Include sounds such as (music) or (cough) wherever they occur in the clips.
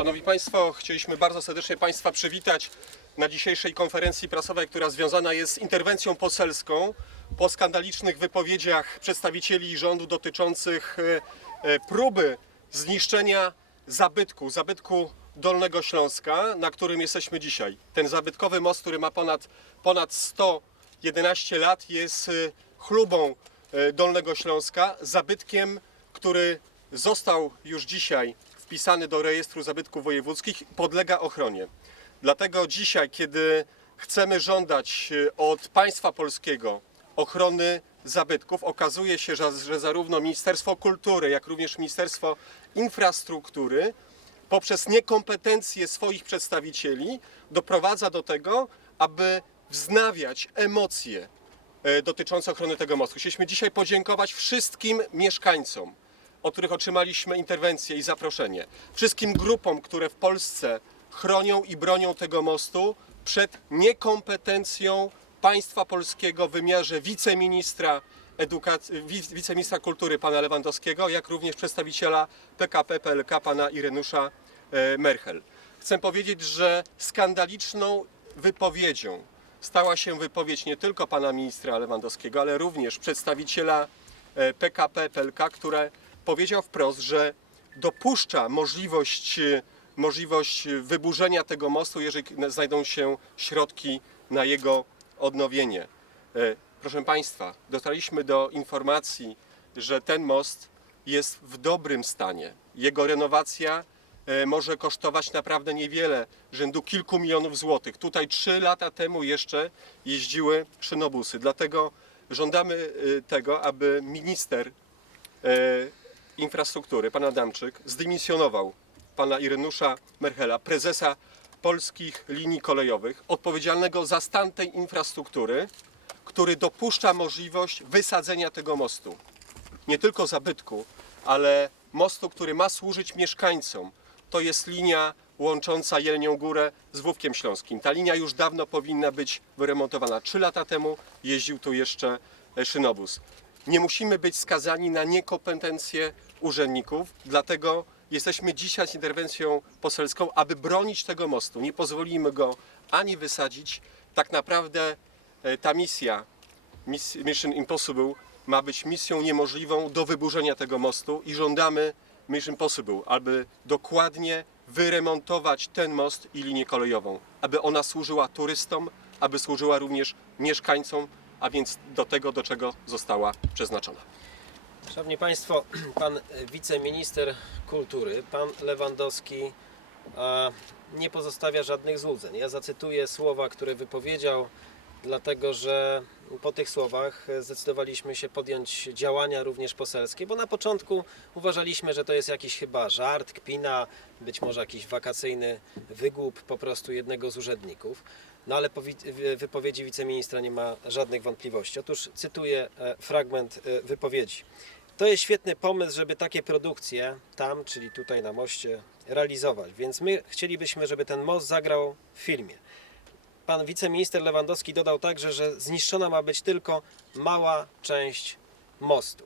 Szanowni Państwo, chcieliśmy bardzo serdecznie Państwa przywitać na dzisiejszej konferencji prasowej, która związana jest z interwencją poselską po skandalicznych wypowiedziach przedstawicieli rządu dotyczących e, e, próby zniszczenia zabytku, zabytku Dolnego Śląska, na którym jesteśmy dzisiaj. Ten zabytkowy most, który ma ponad, ponad 111 lat, jest e, chlubą Dolnego Śląska, zabytkiem, który został już dzisiaj wpisany do rejestru zabytków wojewódzkich, podlega ochronie. Dlatego dzisiaj, kiedy chcemy żądać e, od państwa polskiego ochrony zabytków, okazuje się, że, że zarówno Ministerstwo Kultury, jak również Ministerstwo Infrastruktury poprzez niekompetencje swoich przedstawicieli doprowadza do tego, aby wznawiać emocje e, dotyczące ochrony tego mostu. Chcieliśmy dzisiaj podziękować wszystkim mieszkańcom, od których otrzymaliśmy interwencję i zaproszenie. Wszystkim grupom, które w Polsce chronią i bronią tego mostu przed niekompetencją państwa polskiego w wymiarze wiceministra edukacji, wic- wiceministra kultury pana Lewandowskiego, jak również przedstawiciela PKP PLK pana Irenusza e, Merchel. Chcę powiedzieć, że skandaliczną wypowiedzią stała się wypowiedź nie tylko pana ministra Lewandowskiego, ale również przedstawiciela e, PKP PLK, który powiedział wprost, że dopuszcza możliwość, e, możliwość wyburzenia tego mostu, jeżeli znajdą się środki na jego odnowienie. E, Proszę Państwa, dotarliśmy do informacji, że ten most jest w dobrym stanie. Jego renowacja e, może kosztować naprawdę niewiele, rzędu kilku milionów złotych. Tutaj trzy lata temu jeszcze jeździły szynobusy. Dlatego żądamy e, tego, aby minister infrastruktury, pan Adamczyk, zdymisjonował pana Irenusza Merchela, prezesa polskich linii kolejowych, odpowiedzialnego za stan tej infrastruktury, który dopuszcza możliwość wysadzenia tego mostu. Nie tylko zabytku, ale mostu, który ma służyć mieszkańcom. To jest linia łącząca Jelenią Górę z Wówkiem Śląskim. Ta linia już dawno powinna być wyremontowana. Trzy lata temu jeździł tu jeszcze szynobus. Nie musimy być skazani na niekompetencje urzędników, dlatego jesteśmy dzisiaj z interwencją poselską, aby bronić tego mostu. Nie pozwolimy go ani wysadzić. Tak naprawdę e, ta misja Miss- Mission Impossible ma być misją niemożliwą do wyburzenia tego mostu i żądamy Mission Impossible, aby dokładnie wyremontować ten most i linię kolejową, aby ona służyła turystom, aby służyła również mieszkańcom, a więc do tego, do czego została przeznaczona. Szanowni Państwo, pan wiceminister kultury, pan Lewandowski, nie pozostawia żadnych złudzeń. Ja zacytuję słowa, które wypowiedział, dlatego że po tych słowach zdecydowaliśmy się podjąć działania również poselskie, bo na początku uważaliśmy, że to jest jakiś chyba żart, kpina, być może jakiś wakacyjny wygłup po prostu jednego z urzędników. No ale po wi- wy- wypowiedzi wiceministra nie ma żadnych wątpliwości. Otóż cytuję e, fragment e, wypowiedzi. To jest świetny pomysł, żeby takie produkcje tam, czyli tutaj na moście, realizować. Więc my chcielibyśmy, żeby ten most zagrał w filmie. Pan wiceminister Lewandowski dodał także, że zniszczona ma być tylko mała część mostu.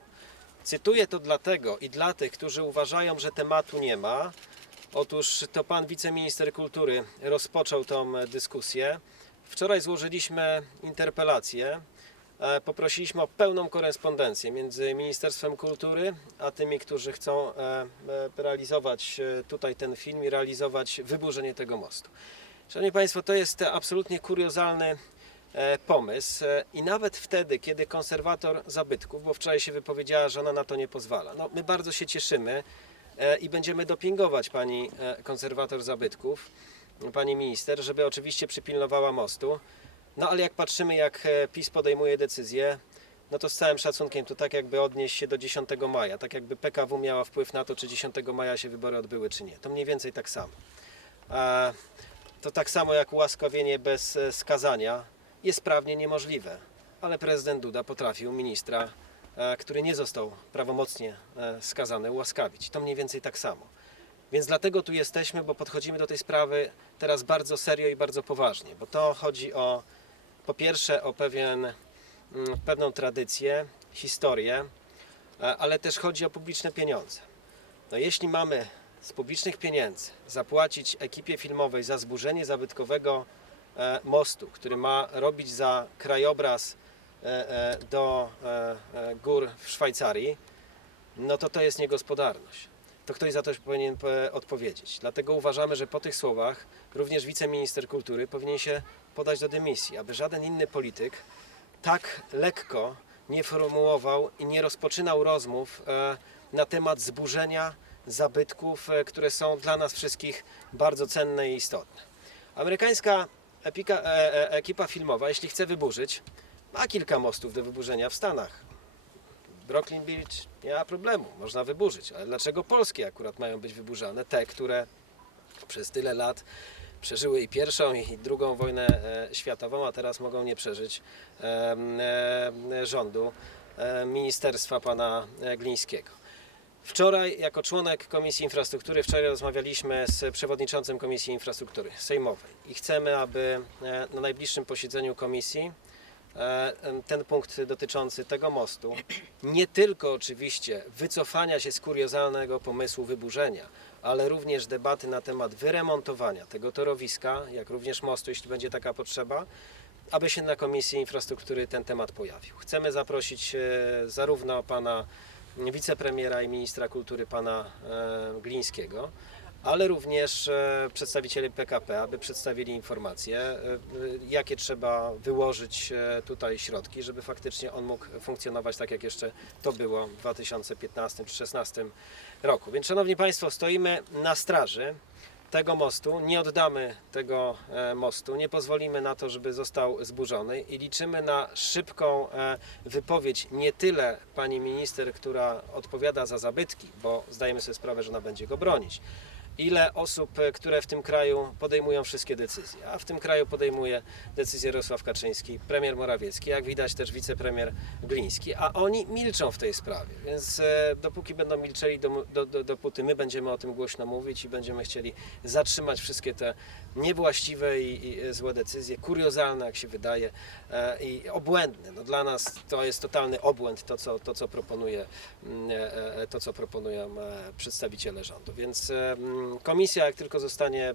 Cytuję to dlatego i dla tych, którzy uważają, że tematu nie ma. Otóż to pan wiceminister kultury rozpoczął tą dyskusję. Wczoraj złożyliśmy interpelację. E, Poprosiliśmy o pełną korespondencję między Ministerstwem Kultury a tymi, którzy chcą e, e, realizować tutaj ten film i realizować wyburzenie tego mostu. Szanowni Państwo, to jest absolutnie kuriozalny pomysł i nawet wtedy, kiedy konserwator zabytków, bo wczoraj się wypowiedziała, że ona na to nie pozwala. No, my bardzo się cieszymy i będziemy dopingować pani konserwator zabytków, pani minister, żeby oczywiście przypilnowała mostu. No ale jak patrzymy, jak e, PiS podejmuje decyzje, no to z całym szacunkiem to tak jakby odnieść się do 10 maja, tak jakby PKW miała wpływ na to, czy 10 maja się wybory odbyły, czy nie. To mniej więcej tak samo. To tak samo jak ułaskawienie bez e, skazania jest prawnie niemożliwe. Ale prezydent Duda potrafił ministra, e, który nie został prawomocnie skazany, ułaskawić. To mniej więcej tak samo. Więc dlatego tu jesteśmy, bo podchodzimy do tej sprawy teraz bardzo serio i bardzo poważnie, bo to chodzi o po pierwsze o pewien, mm, pewną tradycję, historię, e, ale też chodzi o publiczne pieniądze. No jeśli mamy z publicznych pieniędzy zapłacić ekipie filmowej za zburzenie zabytkowego e, mostu, który ma robić za krajobraz e, do gór w Szwajcarii, no to to jest niegospodarność. To ktoś za to powinien odpowiedzieć. Dlatego uważamy, że po tych słowach również wiceminister kultury powinien się podać do dymisji, aby żaden inny polityk tak lekko nie formułował i nie rozpoczynał rozmów e, na temat zburzenia zabytków, e, które są dla nas wszystkich bardzo cenne i istotne. Amerykańska epika, e, ekipa filmowa, jeśli chce wyburzyć, ma kilka mostów do wyburzenia w Stanach. Brooklyn Beach nie ma problemu, można wyburzyć, ale dlaczego polskie akurat mają być wyburzane? Te, które przez tyle lat przeżyły i pierwszą, i drugą wojnę e, światową, a teraz mogą nie przeżyć e, rządu e, ministerstwa pana Glińskiego. Wczoraj, jako członek Komisji Infrastruktury, wczoraj rozmawialiśmy z przewodniczącym Komisji Infrastruktury Sejmowej i chcemy, aby na najbliższym posiedzeniu komisji ten punkt dotyczący tego mostu, nie tylko oczywiście wycofania się z kuriozalnego pomysłu wyburzenia, ale również debaty na temat wyremontowania tego torowiska, jak również mostu, jeśli będzie taka potrzeba, aby się na Komisji Infrastruktury ten temat pojawił. Chcemy zaprosić e, zarówno pana wicepremiera i ministra kultury pana e, Glińskiego, ale również e, przedstawicieli PKP, aby przedstawili informacje, e, e, jakie trzeba wyłożyć tutaj środki, żeby faktycznie on mógł funkcjonować tak, jak jeszcze to było w 2015 czy 2016 roku. Więc Szanowni Państwo, stoimy na straży tego mostu, nie oddamy tego mostu, nie pozwolimy na to, żeby został zburzony i liczymy na szybką wypowiedź nie tyle pani minister, która odpowiada za zabytki, bo zdajemy sobie sprawę, że ona będzie go bronić, ile osób, e, które w tym kraju podejmują wszystkie decyzje. A w tym kraju podejmuje decyzję Jarosław Kaczyński, premier Morawiecki, jak widać też wicepremier Gliński, a oni milczą w tej sprawie. Więc e, dopóki będą milczeli, do, do, do, dopóty my będziemy o tym głośno mówić i będziemy chcieli zatrzymać wszystkie te niewłaściwe i, i złe decyzje, kuriozalne jak się wydaje e, i obłędne. No, dla nas to jest totalny obłęd to, co, to, co proponuje mm, e, e, to, co proponują e, przedstawiciele rządu. Więc e, komisja, jak tylko zostanie e,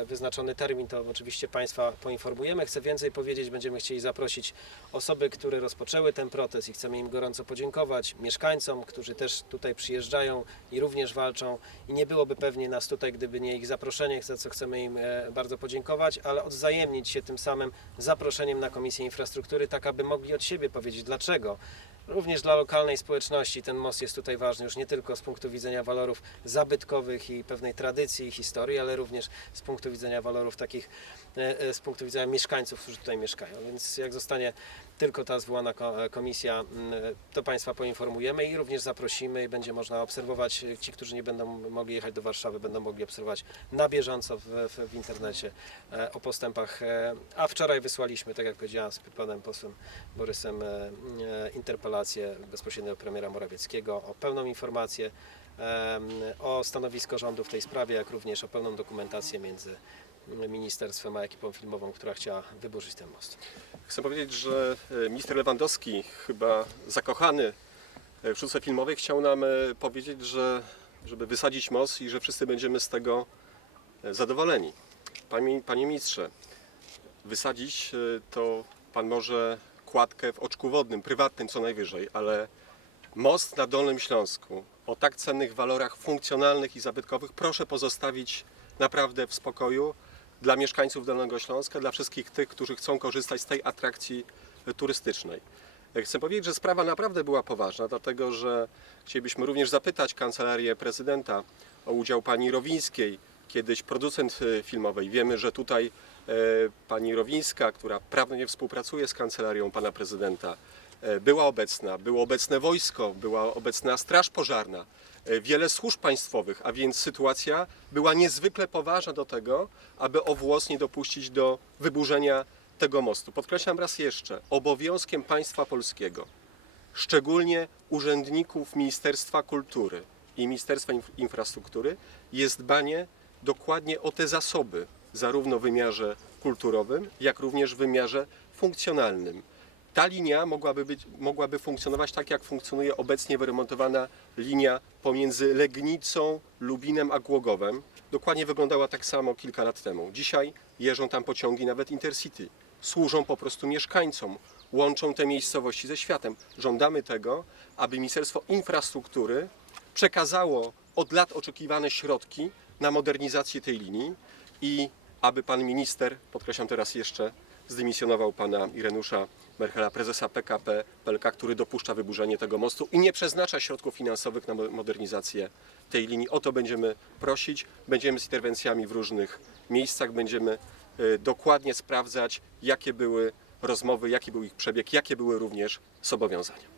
e, wyznaczony termin, to oczywiście Państwa poinformujemy. Chcę więcej powiedzieć, będziemy chcieli zaprosić osoby, które rozpoczęły ten protest i chcemy im gorąco podziękować, mieszkańcom, którzy też tutaj przyjeżdżają i również walczą i nie byłoby pewnie nas tutaj, gdyby nie ich zaproszenie, za co chcemy im e, bardzo podziękować, ale odwzajemnić się tym samym zaproszeniem na Komisję Infrastruktury, tak aby mogli od siebie powiedzieć dlaczego Również dla lokalnej społeczności ten most jest tutaj ważny, już nie tylko z punktu widzenia walorów zabytkowych i pewnej tradycji i historii, ale również z punktu widzenia walorów takich, e, e, z punktu widzenia mieszkańców, którzy tutaj mieszkają. Więc jak zostanie tylko ta zwołana ko- komisja, m, e, to Państwa poinformujemy i również zaprosimy i będzie można obserwować, ci, którzy nie będą mogli jechać do Warszawy, będą mogli obserwować na bieżąco w, w, w internecie e, o postępach. e, A wczoraj wysłaliśmy, tak jak powiedziałem, z panem posłem Borysem e, interpelację bezpośrednio premiera Morawieckiego o pełną informację o stanowisko rządu w tej sprawie, jak również o pełną dokumentację między ministerstwem a ekipą filmową, która chciała wyburzyć ten most. Chcę powiedzieć, że e, minister Lewandowski, chyba zakochany e, w sztuce filmowej, chciał nam e, powiedzieć, że żeby wysadzić most i że wszyscy będziemy z tego zadowoleni. Panie, panie ministrze, wysadzić to pan może kładkę w oczku wodnym, prywatnym co najwyżej, ale most na Dolnym Śląsku o tak cennych walorach funkcjonalnych i zabytkowych proszę pozostawić naprawdę w spokoju dla mieszkańców Dolnego Śląska, dla wszystkich tych, którzy chcą korzystać z tej atrakcji e, turystycznej. E, Chcę powiedzieć, że sprawa naprawdę była poważna, dlatego że chcielibyśmy również zapytać Kancelarię Prezydenta o udział pani Rowińskiej, kiedyś producent e, filmowej. Wiemy, że tutaj pani Rowińska, która prawnie współpracuje z Kancelarią pana Prezydenta, była obecna, było obecne wojsko, była obecna Straż Pożarna, wiele służb państwowych, a więc sytuacja była niezwykle poważna do tego, aby o włos nie dopuścić do wyburzenia tego mostu. Podkreślam raz jeszcze, obowiązkiem państwa polskiego, szczególnie urzędników Ministerstwa Kultury i Ministerstwa Inf- Infrastruktury, jest dbanie dokładnie o te zasoby, zarówno w wymiarze kulturowym, jak również w wymiarze funkcjonalnym. Ta linia mogłaby, być, mogłaby funkcjonować tak, jak funkcjonuje obecnie wyremontowana linia pomiędzy Legnicą, Lubinem a Głogowem. Dokładnie wyglądała tak samo kilka lat temu. Dzisiaj jeżdżą tam pociągi nawet Intercity. Służą po prostu mieszkańcom, łączą te miejscowości ze światem. Żądamy tego, aby Ministerstwo Infrastruktury przekazało od lat oczekiwane środki na modernizację tej linii i aby pan minister, podkreślam teraz jeszcze, zdymisjonował pana Irenusza Merchela, prezesa PKP PLK, który dopuszcza wyburzenie tego mostu i nie przeznacza środków finansowych na mo- modernizację tej linii. O to będziemy prosić. Będziemy z interwencjami w różnych miejscach, będziemy y, dokładnie sprawdzać, jakie były rozmowy, jaki był ich przebieg, jakie były również zobowiązania.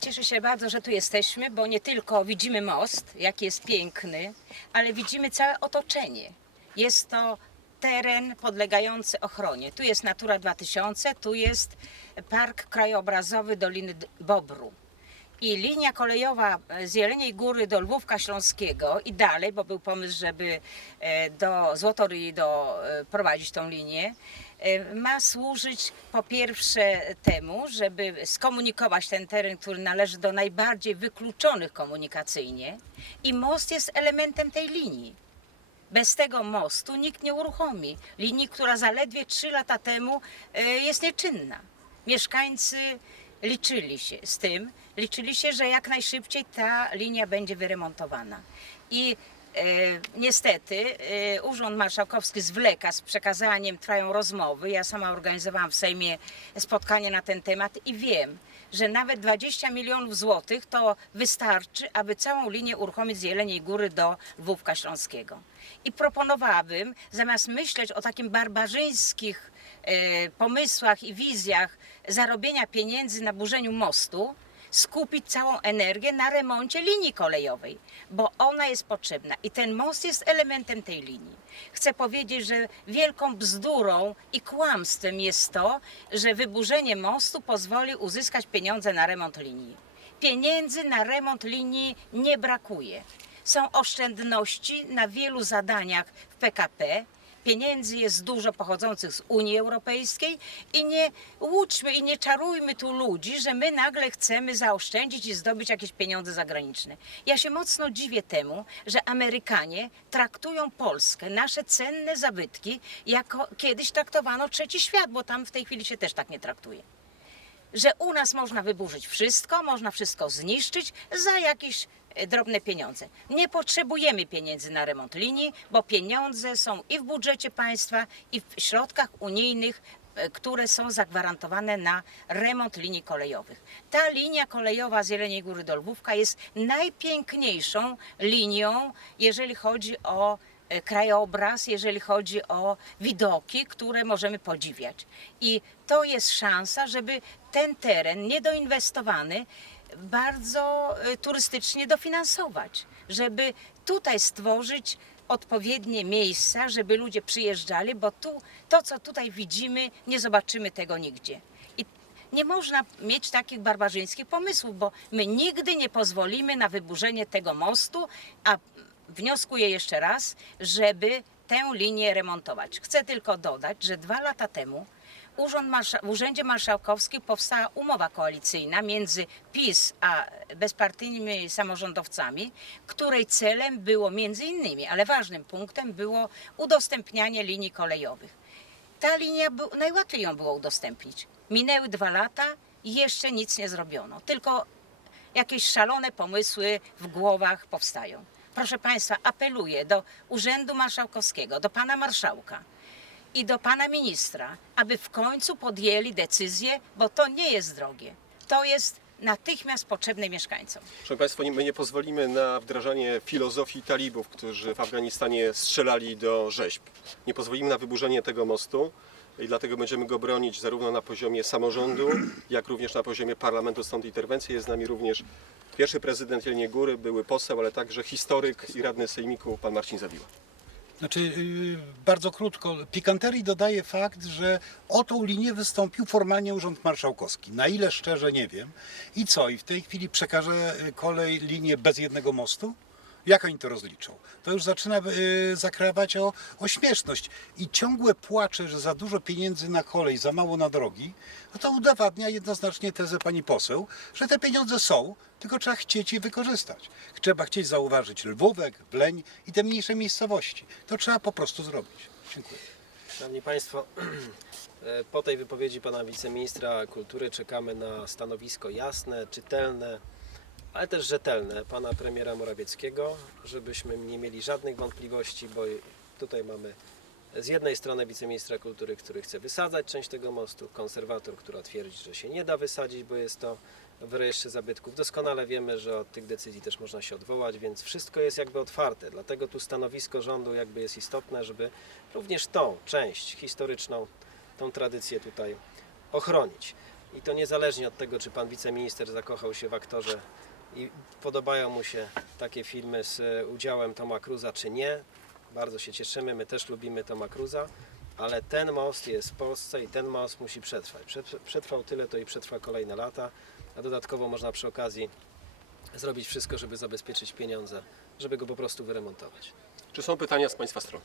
Cieszę się bardzo, że tu jesteśmy, bo nie tylko widzimy most, jaki jest piękny, ale widzimy całe otoczenie. Jest to teren podlegający ochronie. Tu jest Natura 2000, tu jest Park Krajobrazowy Doliny Bobru. I linia kolejowa z Jeleniej Góry do Lwówka Śląskiego i dalej, bo był pomysł, żeby e, do Złotoryi do, e, tą linię, e, ma służyć po pierwsze temu, żeby skomunikować ten teren, który należy do najbardziej wykluczonych komunikacyjnie i most jest elementem tej linii. Bez tego mostu nikt nie uruchomi linii, która zaledwie 3 lata temu e, jest nieczynna. Mieszkańcy liczyli się z tym, liczyli się, że jak najszybciej ta linia będzie wyremontowana. I e, niestety e, Urząd Marszałkowski zwleka z przekazaniem, trwają rozmowy. Ja sama organizowałam w Sejmie spotkanie na ten temat i wiem, że nawet 20 milionów złotych to wystarczy, aby całą linię uruchomić z Jeleniej Góry do Lwówka Śląskiego. I proponowałabym, zamiast myśleć o takim barbarzyńskich e, pomysłach i wizjach zarobienia pieniędzy na burzeniu mostu, skupić całą energię na remoncie linii kolejowej, bo ona jest potrzebna i ten most jest elementem tej linii. Chcę powiedzieć, że wielką bzdurą i kłamstwem jest to, że wyburzenie mostu pozwoli uzyskać pieniądze na remont linii. Pieniędzy na remont linii nie brakuje. Są oszczędności na wielu zadaniach w PKP. Pieniędzy jest dużo pochodzących z Unii Europejskiej i nie łuczmy i nie czarujmy tu ludzi, że my nagle chcemy zaoszczędzić i zdobyć jakieś pieniądze zagraniczne. Ja się mocno dziwię temu, że Amerykanie traktują Polskę, nasze cenne zabytki, jako kiedyś traktowano trzeci świat, bo tam w tej chwili się też tak nie traktuje że u nas można wyburzyć wszystko, można wszystko zniszczyć za jakieś e, drobne pieniądze. Nie potrzebujemy pieniędzy na remont linii, bo pieniądze są i w budżecie państwa, i w środkach unijnych, e, które są zagwarantowane na remont linii kolejowych. Ta linia kolejowa z Jeleniej Góry do Lwówka jest najpiękniejszą linią, jeżeli chodzi o e, krajobraz, jeżeli chodzi o widoki, które możemy podziwiać. I to jest szansa, żeby ten teren niedoinwestowany bardzo e, turystycznie dofinansować, żeby tutaj stworzyć odpowiednie miejsca, żeby ludzie przyjeżdżali, bo tu to, co tutaj widzimy, nie zobaczymy tego nigdzie. I nie można mieć takich barbarzyńskich pomysłów, bo my nigdy nie pozwolimy na wyburzenie tego mostu, a wnioskuję jeszcze raz, żeby tę linię remontować. Chcę tylko dodać, że dwa lata temu Urząd Marsza- w Urzędzie Marszałkowskim powstała umowa koalicyjna między PiS a bezpartyjnymi samorządowcami, której celem było między innymi, ale ważnym punktem było udostępnianie linii kolejowych. Ta linia, najłatwiej ją było udostępnić. Minęły dwa lata i jeszcze nic nie zrobiono. Tylko jakieś szalone pomysły w głowach powstają. Proszę Państwa, apeluję do Urzędu Marszałkowskiego, do Pana Marszałka i do Pana Ministra, aby w końcu podjęli decyzję, bo to nie jest drogie. To jest natychmiast potrzebne mieszkańcom. Proszę Państwa, my nie pozwolimy na wdrażanie filozofii talibów, którzy w Afganistanie strzelali do rzeźb. Nie pozwolimy na wyburzenie tego mostu i dlatego będziemy go bronić zarówno na poziomie samorządu, jak również na poziomie parlamentu. Stąd interwencja jest z nami również pierwszy prezydent Jelniej Góry, były poseł, ale także historyk i radny sejmiku, pan Marcin Zawiła. Znaczy, yy, bardzo krótko, pikanterii dodaje fakt, że o tą linię wystąpił formalnie Urząd Marszałkowski. Na ile szczerze nie wiem. I co? I w tej chwili przekaże y, kolej linię bez jednego mostu? Jak oni to rozliczą? To już zaczyna y, zakrawać o, o śmieszność. I ciągłe płacze, że za dużo pieniędzy na kolej, za mało na drogi, no to udowadnia jednoznacznie tezę pani poseł, że te pieniądze są, tylko trzeba chcieć je wykorzystać. Trzeba chcieć zauważyć Lwówek, Wleń i te mniejsze miejscowości. To trzeba po prostu zrobić. Dziękuję. Szanowni Państwo, (clears throat) e, po tej wypowiedzi Pana Wiceministra Kultury czekamy na stanowisko jasne, czytelne, ale też rzetelne Pana Premiera Morawieckiego, żebyśmy nie mieli żadnych wątpliwości, bo tutaj mamy z jednej strony wiceministra kultury, który chce wysadzać część tego mostu, konserwator, która twierdzi, że się nie da wysadzić, bo jest to w rejestrze zabytków. Doskonale wiemy, że od tych decyzji też można się odwołać, więc wszystko jest jakby otwarte. Dlatego tu stanowisko rządu jakby jest istotne, żeby również tą część historyczną, tą tradycję tutaj ochronić. I to niezależnie od tego, czy pan wiceminister zakochał się w aktorze i podobają mu się takie filmy z e, udziałem Toma Cruza, czy nie. Bardzo się cieszymy, my też lubimy Toma Cruza, ale ten most jest w Polsce i ten most musi przetrwać. Przet- Przetrwał tyle, to i przetrwa kolejne lata, a dodatkowo można przy okazji zrobić wszystko, żeby zabezpieczyć pieniądze, żeby go po prostu wyremontować. Czy są pytania z Państwa strony?